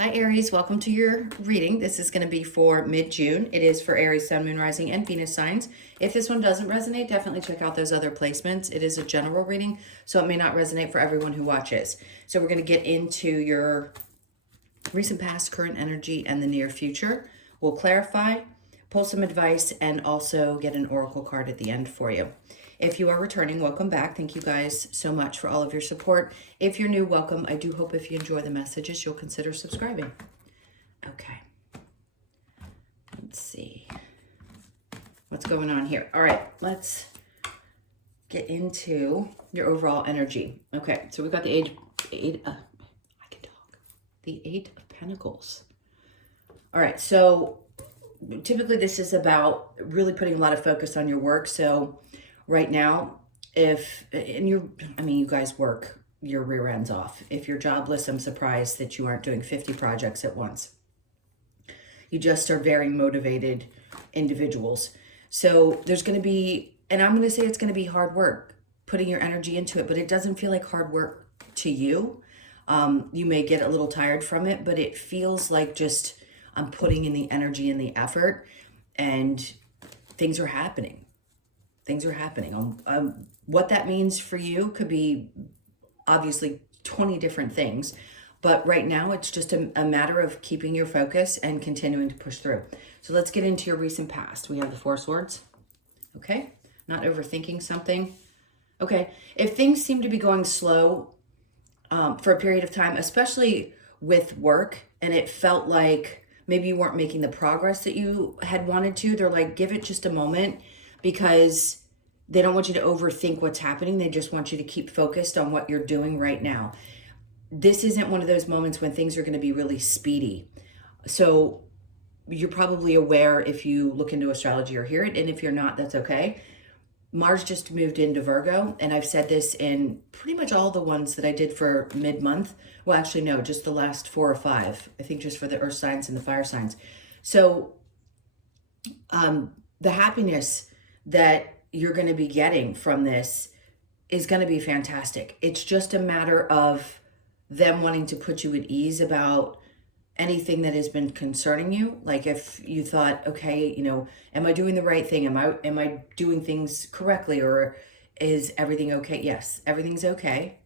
Hi Aries, welcome to your reading. This is going to be for mid-June. It is for Aries, Sun, Moon, Rising, and Venus signs. If this one doesn't resonate, definitely check out those other placements. It is a general reading, so it may not resonate for everyone who watches. So we're going to get into your recent past, current energy, and the near future. We'll clarify, pull some advice, and also get an oracle card at the end for you. If you are returning, welcome back. Thank you guys so much for all of your support. If you're new, welcome. I do hope if you enjoy the messages, you'll consider subscribing. Okay. Let's see what's going on here. All right, let's get into your overall energy. Okay, so we've got the the Eight of Pentacles. All right, so typically this is about really putting a lot of focus on your work. So right now, you guys work your rear ends off. If you're jobless, I'm surprised that you aren't doing 50 projects at once. You just are very motivated individuals. So there's going to be, and I'm going to say it's going to be hard work, putting your energy into it, but it doesn't feel like hard work to you. You may get a little tired from it, but it feels like just I'm putting in the energy and the effort, and things are happening. Things are happening. What that means for you could be obviously 20 different things, but right now it's just a matter of keeping your focus and continuing to push through. So let's get into your recent past. We have the Four Swords. Okay, not overthinking something. Okay, if things seem to be going slow for a period of time, especially with work, and it felt like maybe you weren't making the progress that you had wanted to, they're like, give it just a moment, because they don't want you to overthink what's happening. They just want you to keep focused on what you're doing right now. This isn't one of those moments when things are going to be really speedy. So you're probably aware if you look into astrology or hear it, and if you're not, that's okay. Mars just moved into Virgo, and I've said this in pretty much all the ones that I did for mid-month. Well, actually, no, just the last 4 or 5. I think just for the earth signs and the fire signs. So the happiness that you're going to be getting from this is going to be fantastic. It's just a matter of them wanting to put you at ease about anything that has been concerning you. Like if you thought, okay, am I doing the right thing? Am I doing things correctly, or is everything okay? Yes, everything's okay.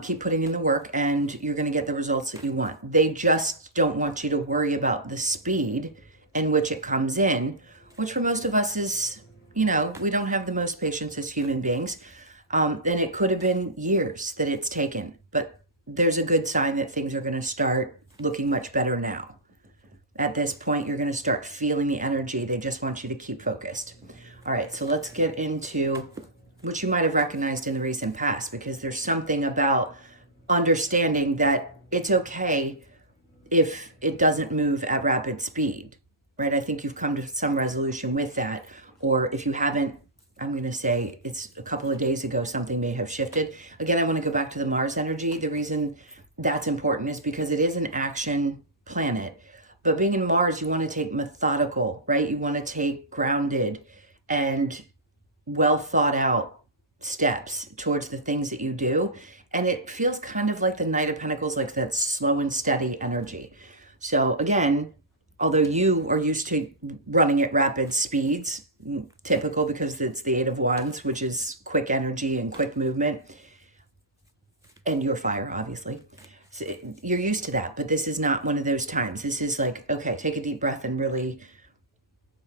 Keep putting in the work and you're going to get the results that you want. They just don't want you to worry about the speed in which it comes in, which for most of us is, we don't have the most patience as human beings. And it could have been years that it's taken, but there's a good sign that things are going to start looking much better now. At this point, you're going to start feeling the energy. They just want you to keep focused. All right, so let's get into what you might have recognized in the recent past, because there's something about understanding that it's okay if it doesn't move at rapid speed, right? I think you've come to some resolution with that, or if you haven't, I'm going to say it's a couple of days ago, something may have shifted. Again, I want to go back to the Mars energy. The reason that's important is because it is an action planet. But being in Mars, you want to take methodical, right? You want to take grounded and well thought out steps towards the things that you do. And it feels kind of like the Knight of Pentacles, like that slow and steady energy. So again, although you are used to running at rapid speeds, typical because it's the Eight of Wands, which is quick energy and quick movement, and your fire, obviously. So you're used to that, but this is not one of those times. This is like, okay, take a deep breath and really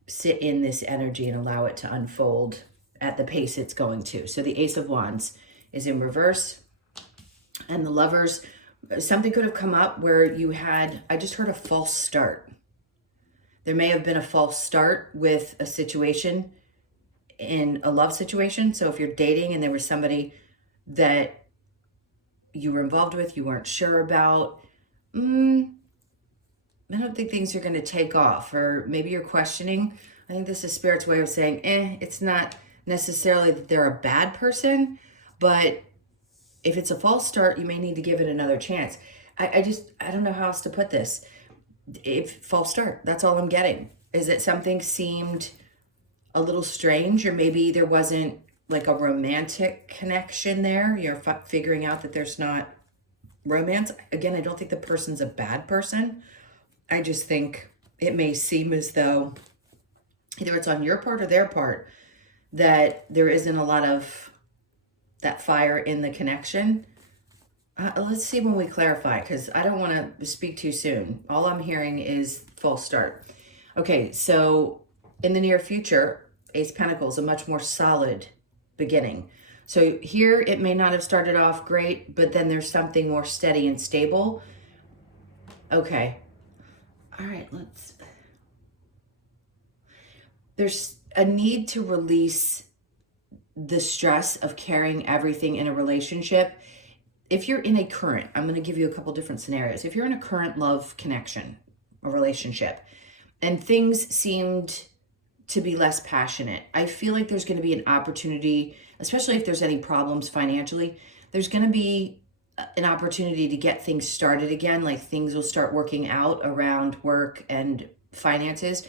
sit in this energy and allow it to unfold at the pace it's going to. So the Ace of Wands is in reverse, and the Lovers, something could have come up where you had, I just heard a false start. There may have been a false start with a situation, in a love situation. So if you're dating and there was somebody that you were involved with, you weren't sure about, I don't think things are going to take off, or maybe you're questioning. I think this is Spirit's way of saying, it's not necessarily that they're a bad person, but if it's a false start, you may need to give it another chance. I don't know how else to put this. If false start, that's all I'm getting, is that something seemed a little strange, or maybe there wasn't like a romantic connection there. You're figuring out that there's not romance. Again, I don't think the person's a bad person. I just think it may seem as though either it's on your part or their part that there isn't a lot of that fire in the connection. Let's see when we clarify, because I don't want to speak too soon. All I'm hearing is false start. Okay, so in the near future, Ace Pentacles, a much more solid beginning. So here it may not have started off great, but then there's something more steady and stable. Okay. All right, there's a need to release the stress of carrying everything in a relationship. If you're in a current, I'm going to give you a couple different scenarios. If you're in a current love connection, a relationship, and things seemed to be less passionate, I feel like there's going to be an opportunity, especially if there's any problems financially, there's going to be an opportunity to get things started again. Like things will start working out around work and finances.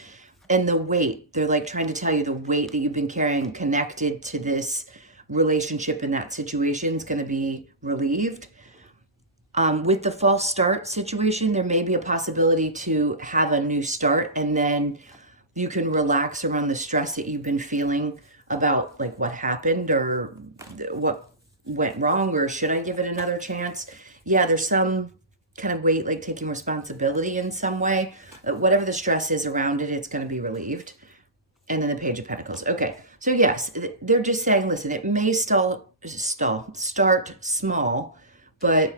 And the weight, they're like trying to tell you the weight that you've been carrying connected to this relationship in that situation is going to be relieved. With the false start situation, there may be a possibility to have a new start, and then you can relax around the stress that you've been feeling about like what happened or what went wrong, or should I give it another chance? Yeah, there's some kind of weight, like taking responsibility in some way. Whatever the stress is around it, it's going to be relieved. And then the Page of Pentacles. Okay, so yes, they're just saying, listen, it may start small, but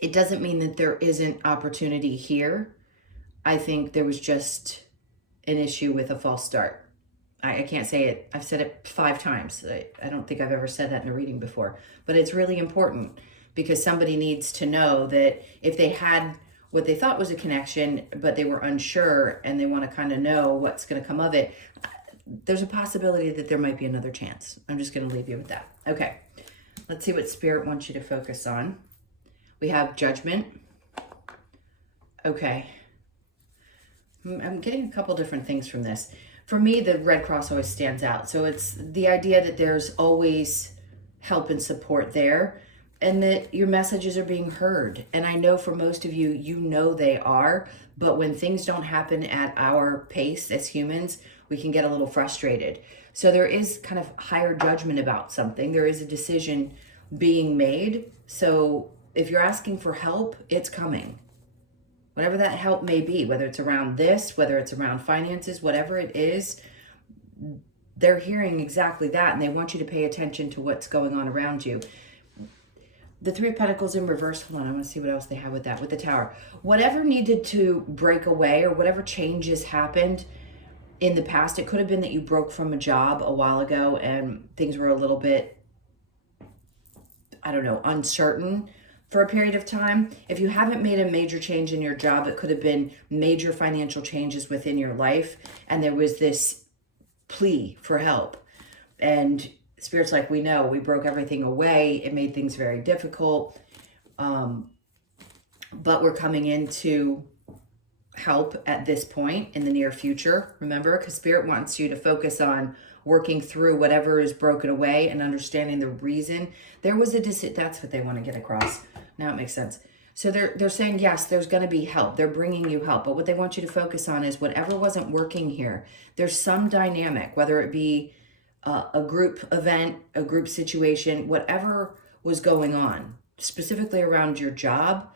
it doesn't mean that there isn't opportunity here. I think there was just an issue with a false start. I can't say it. I've said it 5 times. I don't think I've ever said that in a reading before, but it's really important because somebody needs to know that if they had what they thought was a connection, but they were unsure and they want to kind of know what's going to come of it, there's a possibility that there might be another chance. I'm just going to leave you with that. Okay, let's see what Spirit wants you to focus on. We have Judgment. Okay. I'm getting a couple different things from this. For me, the Red Cross always stands out. So it's the idea that there's always help and support there, and that your messages are being heard. And I know for most of you, you know they are, but when things don't happen at our pace as humans, we can get a little frustrated. So there is kind of higher judgment about something. There is a decision being made. So if you're asking for help, it's coming. Whatever that help may be, whether it's around this, whether it's around finances, whatever it is, they're hearing exactly that, and they want you to pay attention to what's going on around you. The Three of Pentacles in reverse. Hold on, I want to see what else they have with that. With the Tower. Whatever needed to break away or whatever changes happened in the past, it could have been that you broke from a job a while ago and things were a little bit, I don't know, uncertain for a period of time. If you haven't made a major change in your job, it could have been major financial changes within your life. And there was this plea for help. And Spirit's like, we know, we broke everything away. It made things very difficult. But we're coming into help at this point in the near future. Remember, because Spirit wants you to focus on working through whatever is broken away and understanding the reason. There was a that's what they want to get across. Now it makes sense. So they're saying, yes, there's going to be help. They're bringing you help. But what they want you to focus on is whatever wasn't working here. There's some dynamic, whether it be a group event, a group situation, whatever was going on, specifically around your job,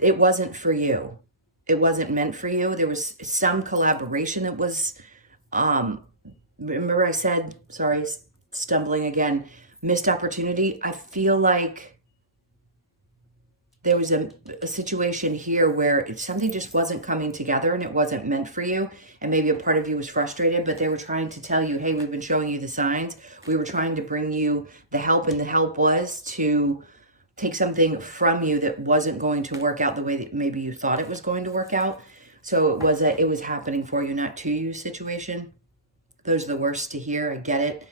it wasn't for you. It wasn't meant for you. There was some collaboration that was, remember I said, sorry, stumbling again, missed opportunity. I feel like there was a situation here where something just wasn't coming together and it wasn't meant for you. And maybe a part of you was frustrated, but they were trying to tell you, hey, we've been showing you the signs. We were trying to bring you the help, and the help was to take something from you that wasn't going to work out the way that maybe you thought it was going to work out. So it was happening for you, not to you situation. Those are the worst to hear. I get it.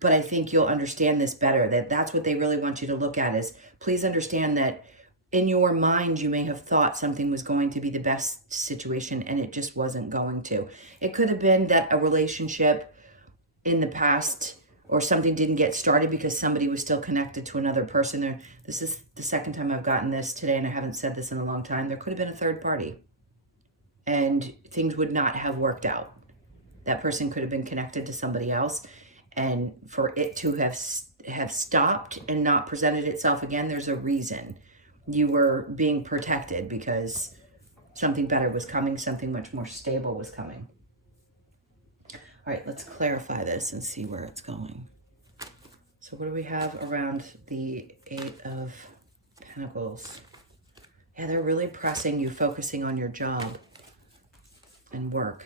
But I think you'll understand this better, that that's what they really want you to look at is, please understand that in your mind, you may have thought something was going to be the best situation and it just wasn't going to. It could have been that a relationship in the past or something didn't get started because somebody was still connected to another person. This is the second time I've gotten this today, and I haven't said this in a long time. There could have been a third party, and things would not have worked out. That person could have been connected to somebody else, and for it to have stopped and not presented itself again, there's a reason. You were being protected because something better was coming, something much more stable was coming. All right, let's clarify this and see where it's going. So what do we have around the Eight of Pentacles? Yeah, they're really pressing you, focusing on your job and work.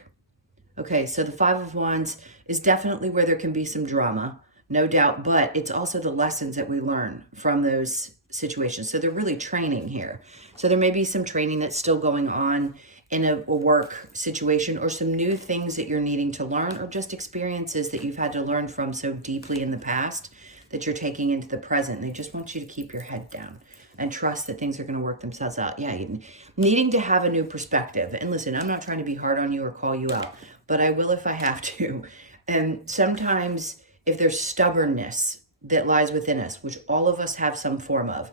Okay, so the Five of Wands is definitely where there can be some drama, no doubt, but it's also the lessons that we learn from those situations. So they're really training here. So there may be some training that's still going on in a work situation, or some new things that you're needing to learn, or just experiences that you've had to learn from so deeply in the past that you're taking into the present. They just want you to keep your head down and trust that things are going to work themselves out. Yeah, needing to have a new perspective. And listen, I'm not trying to be hard on you or call you out, but I will if I have to. And sometimes if there's stubbornness that lies within us, which all of us have some form of,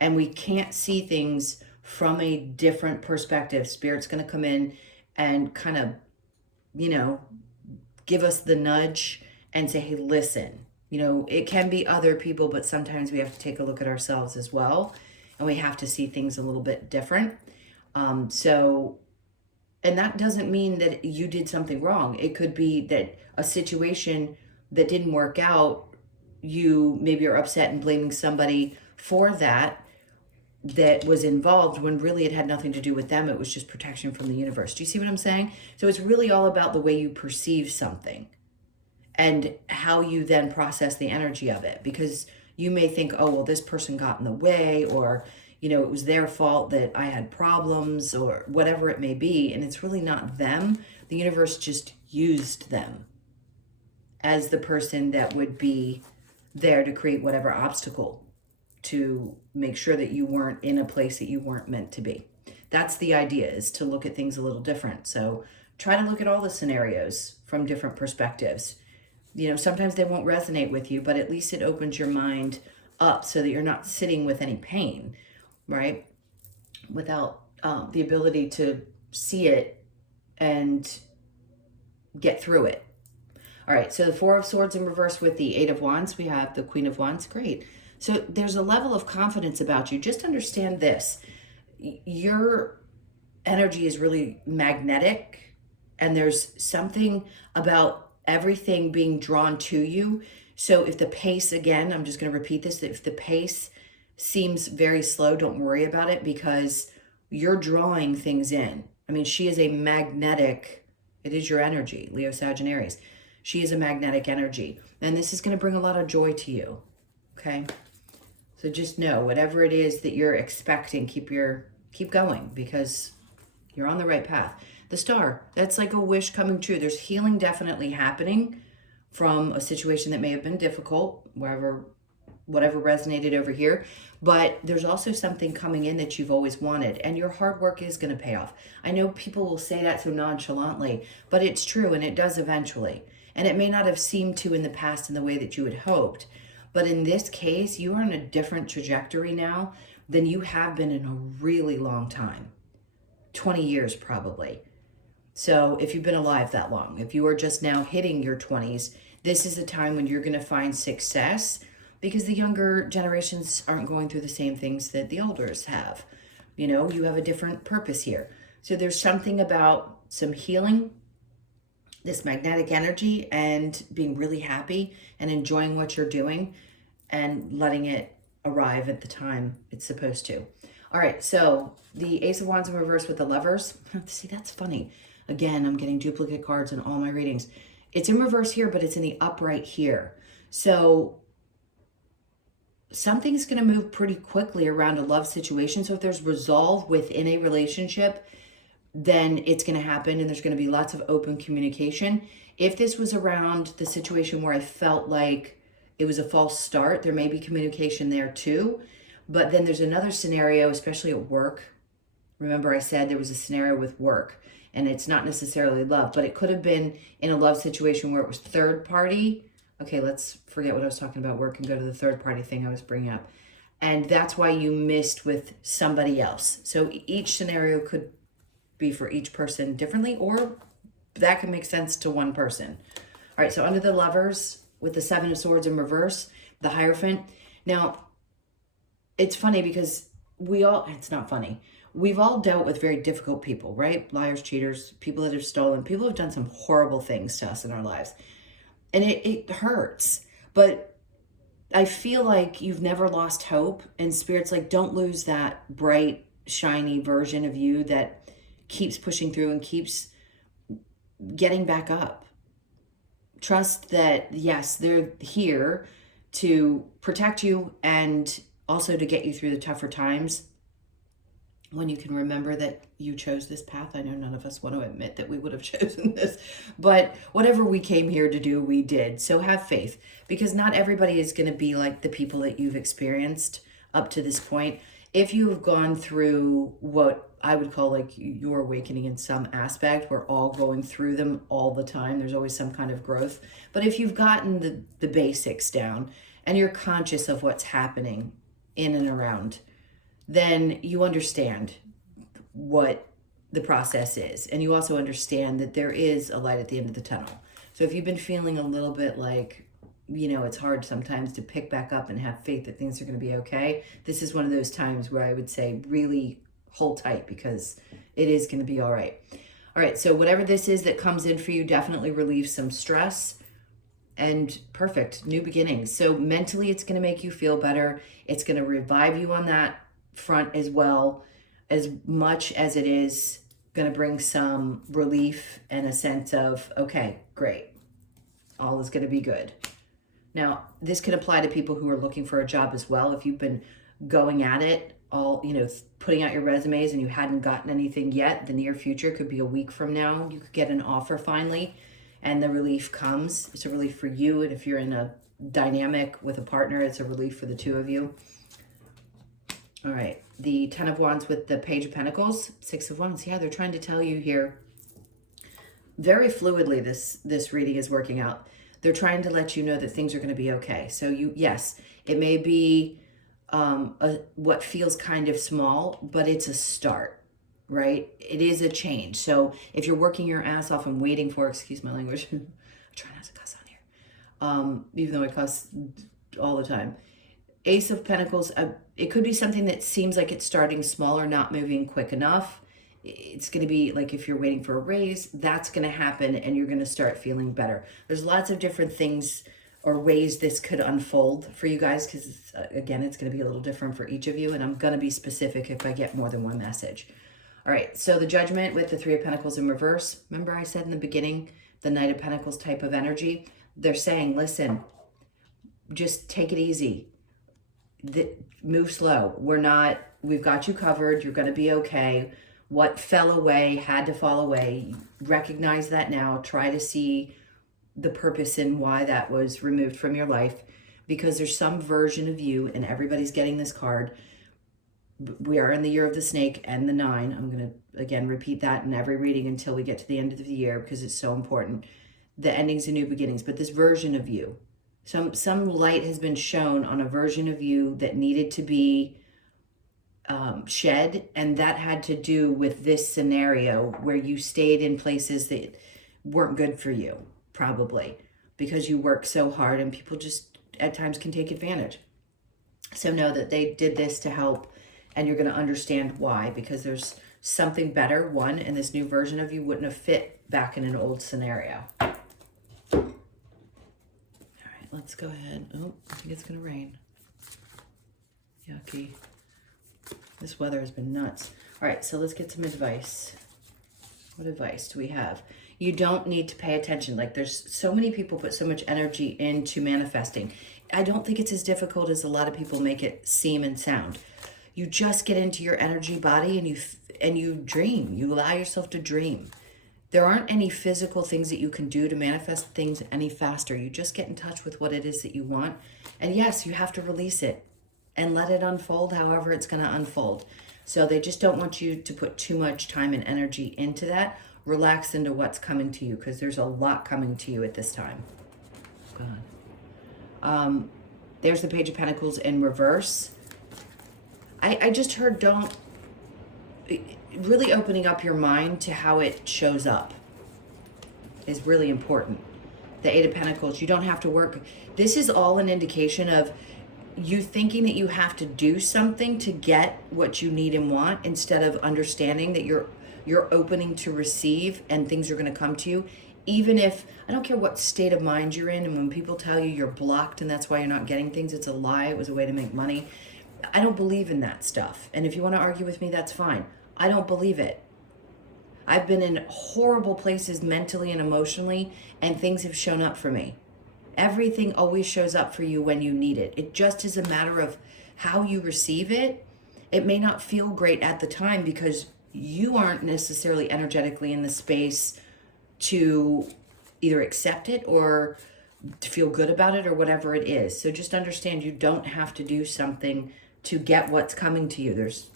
and we can't see things from a different perspective, Spirit's going to come in and kind of, give us the nudge and say, hey, listen, it can be other people, but sometimes we have to take a look at ourselves as well. And we have to see things a little bit different. And that doesn't mean that you did something wrong. It could be that a situation that didn't work out, you maybe are upset and blaming somebody for that was involved, when really it had nothing to do with them. It was just protection from the universe. Do you see what I'm saying? So it's really all about the way you perceive something and how you then process the energy of it. Because you may think, oh, well, this person got in the way, or, it was their fault that I had problems, or whatever it may be. And it's really not them. The universe just used them as the person that would be there to create whatever obstacle, to make sure that you weren't in a place that you weren't meant to be. That's the idea, is to look at things a little different. So try to look at all the scenarios from different perspectives. Sometimes they won't resonate with you, but at least it opens your mind up so that you're not sitting with any pain, right? Without the ability to see it and get through it. All right, so the Four of Swords in reverse with the Eight of Wands. We have the Queen of Wands. Great. So there's a level of confidence about you. Just understand this. Your energy is really magnetic, and there's something about everything being drawn to you. So if the pace, again, I'm just going to repeat this, if the pace seems very slow, don't worry about it, because you're drawing things in. I mean, she is a magnetic, it is your energy, Leo, Sagittarius. She is a magnetic energy, and this is going to bring a lot of joy to you, okay? So just know, whatever it is that you're expecting, keep going, because you're on the right path. The Star, that's like a wish coming true. There's healing definitely happening from a situation that may have been difficult, whatever resonated over here. But there's also something coming in that you've always wanted, and your hard work is going to pay off. I know people will say that so nonchalantly, but it's true, and it does eventually. And it may not have seemed to in the past in the way that you had hoped. But in this case, you are on a different trajectory now than you have been in a really long time. 20 years probably. So if you've been alive that long, if you are just now hitting your 20s, this is a time when you're going to find success, because the younger generations aren't going through the same things that the elders have. You have a different purpose here. So there's something about some healing, this magnetic energy, and being really happy and enjoying what you're doing and letting it arrive at the time it's supposed to. All right, so the Ace of Wands in reverse with the Lovers. See, that's funny. Again, I'm getting duplicate cards in all my readings. It's in reverse here, but it's in the upright here. So something's going to move pretty quickly around a love situation. So if there's resolve within a relationship, then it's going to happen, and there's going to be lots of open communication. If this was around the situation where I felt like it was a false start, there may be communication there too. But then there's another scenario, especially at work. Remember, I said there was a scenario with work, and it's not necessarily love, but it could have been in a love situation where it was third party Okay, let's forget what I was talking about work and go to the third party thing I was bringing up. And that's why you missed with somebody else. So each scenario could be for each person differently, or that can make sense to one person. All right, so under the Lovers with the Seven of Swords in reverse, the Hierophant. Now, it's funny because it's not funny. We've all dealt with very difficult people, right? Liars, cheaters, people that have stolen, people who have done some horrible things to us in our lives. And it hurts. But I feel like you've never lost hope, and Spirit's like, don't lose that bright, shiny version of you that keeps pushing through and keeps getting back up. Trust that, yes, they're here to protect you and also to get you through the tougher times. When you can remember that you chose this path. I know none of us want to admit that we would have chosen this, but whatever we came here to do, we did. So have faith, because not everybody is going to be like the people that you've experienced up to this point. If you have gone through what I would call like your awakening in some aspect, we're all going through them all the time. There's always some kind of growth. But if you've gotten the basics down and you're conscious of what's happening in and around, then you understand what the process is. And you also understand that there is a light at the end of the tunnel. So if you've been feeling a little bit like, it's hard sometimes to pick back up and have faith that things are going to be okay, this is one of those times where I would say really hold tight, because it is going to be all right. All right, so whatever this is that comes in for you definitely relieves some stress. And perfect, new beginnings. So mentally, it's going to make you feel better. It's going to revive you on that front as well, as much as it is going to bring some relief and a sense of, okay, great, all is going to be good. Now, this can apply to people who are looking for a job as well. If you've been going at it all, putting out your resumes and you hadn't gotten anything yet, the near future could be a week from now. You could get an offer finally, and the relief comes. It's a relief for you, and if you're in a dynamic with a partner, it's a relief for the two of you. All right, the Ten of Wands with the Page of Pentacles, Six of Wands. Yeah, they're trying to tell you here, very fluidly, this reading is working out. They're trying to let you know that things are going to be okay. So yes, it may be what feels kind of small, but it's a start, right? It is a change. So if you're working your ass off and waiting for, excuse my language, I try not to cuss on here, even though I cuss all the time. Ace of Pentacles, it could be something that seems like it's starting small or not moving quick enough. It's going to be like if you're waiting for a raise, that's going to happen and you're going to start feeling better. There's lots of different things or ways this could unfold for you guys, because again, it's going to be a little different for each of you, and I'm going to be specific if I get more than one message. All right, so the Judgment with the Three of Pentacles in reverse. Remember I said in the beginning, the Knight of Pentacles type of energy? They're saying, listen, just take it easy. Move slow. We've got you covered. You're going to be okay. What fell away had to fall away. Recognize that now. Try to see the purpose in why that was removed from your life, because there's some version of you, and everybody's getting this card. We are in the year of the snake and the 9. I'm going to, again, repeat that in every reading until we get to the end of the year, because it's so important. The endings and new beginnings. But this version of you, some light has been shown on a version of you that needed to be shed, and that had to do with this scenario where you stayed in places that weren't good for you, probably because you work so hard, and people just at times can take advantage. So know that they did this to help, and you're going to understand why, because there's something better. One, and this new version of you wouldn't have fit back in an old scenario. Let's go ahead. Oh, I think it's going to rain. Yucky. This weather has been nuts. All right, so let's get some advice. What advice do we have? You don't need to pay attention. Like, there's so many people put so much energy into manifesting. I don't think it's as difficult as a lot of people make it seem and sound. You just get into your energy body and you dream. You allow yourself to dream. There aren't any physical things that you can do to manifest things any faster. You just get in touch with what it is that you want. And yes, you have to release it and let it unfold however it's going to unfold. So they just don't want you to put too much time and energy into that. Relax into what's coming to you, because there's a lot coming to you at this time. God. There's the Page of Pentacles in reverse. I just heard really opening up your mind to how it shows up is really important. The Eight of Pentacles, you don't have to work. This is all an indication of you thinking that you have to do something to get what you need and want, instead of understanding that you're opening to receive and things are going to come to you. Even if, I don't care what state of mind you're in, and when people tell you you're blocked and that's why you're not getting things, it's a lie. It was a way to make money. I don't believe in that stuff. And if you want to argue with me, that's fine. I don't believe it. I've been in horrible places mentally and emotionally, and things have shown up for me. Everything always shows up for you when you need it. It just is a matter of how you receive it. It may not feel great at the time because you aren't necessarily energetically in the space to either accept it or to feel good about it or whatever it is. So just understand you don't have to do something to get what's coming to you. There's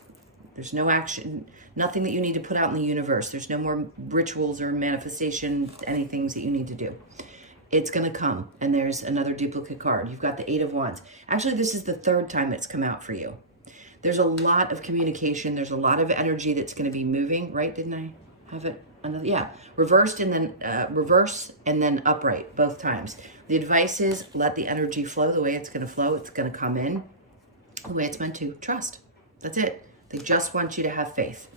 no action, nothing that you need to put out in the universe. There's no more rituals or manifestation, any things that you need to do. It's going to come. And there's another duplicate card. You've got the Eight of Wands. Actually, this is the third time it's come out for you. There's a lot of communication. There's a lot of energy that's going to be moving, right? Didn't I have it? Another, yeah, reversed and then reverse and then upright both times. The advice is let the energy flow the way it's going to flow. It's going to come in the way it's meant to. Trust. That's it. They just want you to have faith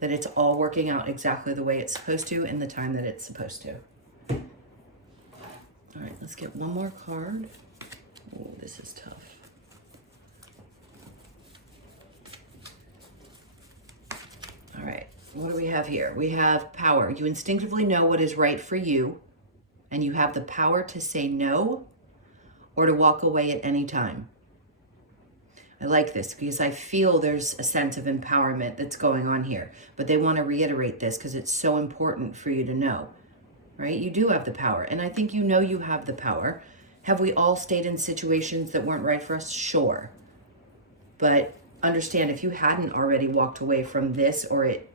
that it's all working out exactly the way it's supposed to in the time that it's supposed to. All right, let's get one more card. Oh, this is tough. All right, what do we have here? We have power. You instinctively know what is right for you, and you have the power to say no or to walk away at any time. I like this because I feel there's a sense of empowerment that's going on here. But they want to reiterate this because it's so important for you to know, right? You do have the power. And I think you know you have the power. Have we all stayed in situations that weren't right for us? Sure. But understand, if you hadn't already walked away from this or it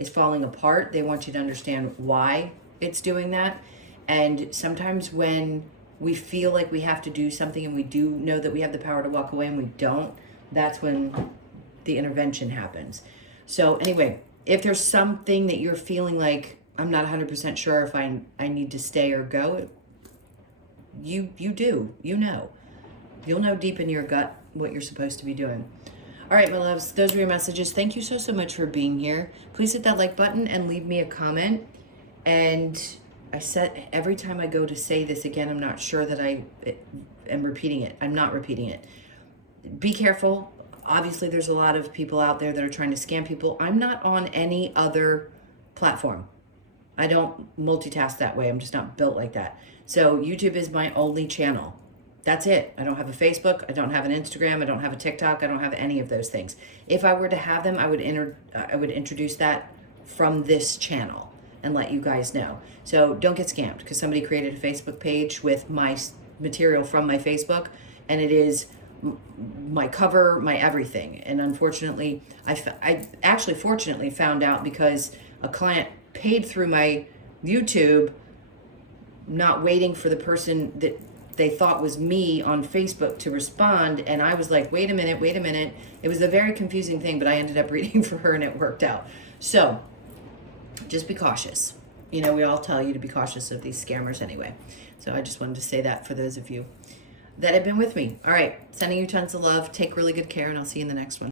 is falling apart, they want you to understand why it's doing that. And sometimes when we feel like we have to do something and we do know that we have the power to walk away and we don't, that's when the intervention happens. So anyway, if there's something that you're feeling like, I'm not 100% sure if I need to stay or go, you do. You know. You'll know deep in your gut what you're supposed to be doing. All right, my loves, those were your messages. Thank you so much for being here. Please hit that like button and leave me a comment. And I said every time I go to say this again, I'm not sure that I am repeating it. I'm not repeating it. Be careful. Obviously, there's a lot of people out there that are trying to scam people. I'm not on any other platform. I don't multitask that way. I'm just not built like that. So YouTube is my only channel. That's it. I don't have a Facebook. I don't have an Instagram. I don't have a TikTok. I don't have any of those things. If I were to have them, I would introduce that from this channel and let you guys know. So don't get scammed because somebody created a Facebook page with my material from my Facebook, and it is my cover, my everything. And unfortunately, I actually fortunately found out because a client paid through my YouTube, not waiting for the person that they thought was me on Facebook to respond. And I was like, wait a minute. It was a very confusing thing, but I ended up reading for her and it worked out. So just be cautious. You know, we all tell you to be cautious of these scammers anyway. So I just wanted to say that for those of you that have been with me. All right, sending you tons of love. Take really good care, and I'll see you in the next one.